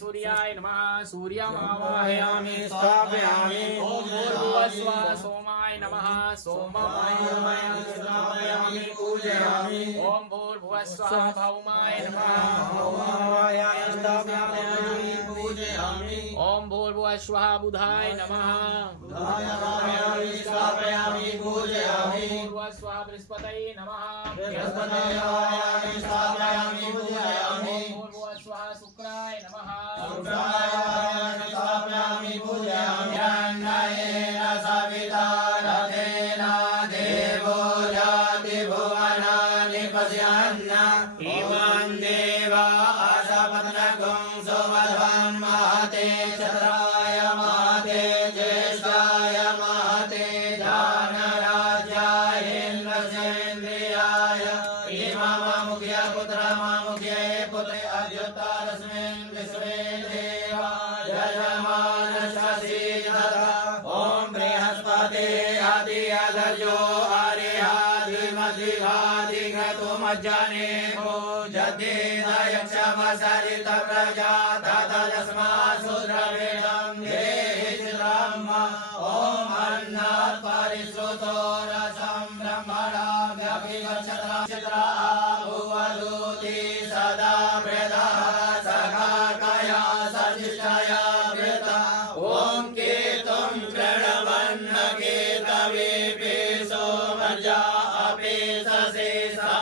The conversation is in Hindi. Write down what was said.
सूर्याय नमः सूर्यमावाहयामि स्थापयामि ओम भूर्भुवस्सुवः सोमाय नमः सोममावाहयामि पूजयामि ओम भूर्भुवस्सुवः भौमाय नमः स्थापयामि पूजयामि ओम भूर्भुवस्सुवः बुधाय नमः स्थापयामि पूजयामि भूर्भुवस्सुवः बृहस्पतये नमः बृहस्पतये स्थापयामि पूजयामि भूर्भुवस्सुवः शुक्राय नमः स्थापयामि पूजयामि अन्नयेन सविता रथेन देवो याति भुवनानि पश्यन्न इमं देवा अशपत्नकं सुवध्वं महते क्षत्राय महते ज्येष्ठाय महते दानराज्याय इन्द्रसेन्द्रियाय इममुख्य पुत्रममुख्ये पुत्रे अद्युत्तरस्मिन् विश्वे देवा यजमानस्य ओम बृहस्पते आदि अदर्यो आर्यादिमधिघादिघतुमज्जने भो जते दयक्षमसरित प्रजा ततस्मासु द्रविणं देहि चित्रम् ओम अन्नात् परिश्रुतो रसं ब्रह्मणा व्यभिवक्षता चित्रा भुवदूति सदा वृदः सखाकया सजिष्टया वृता ओम केतुं प्रणवन्न केतवे पेशो मज्जा अपेशसे सा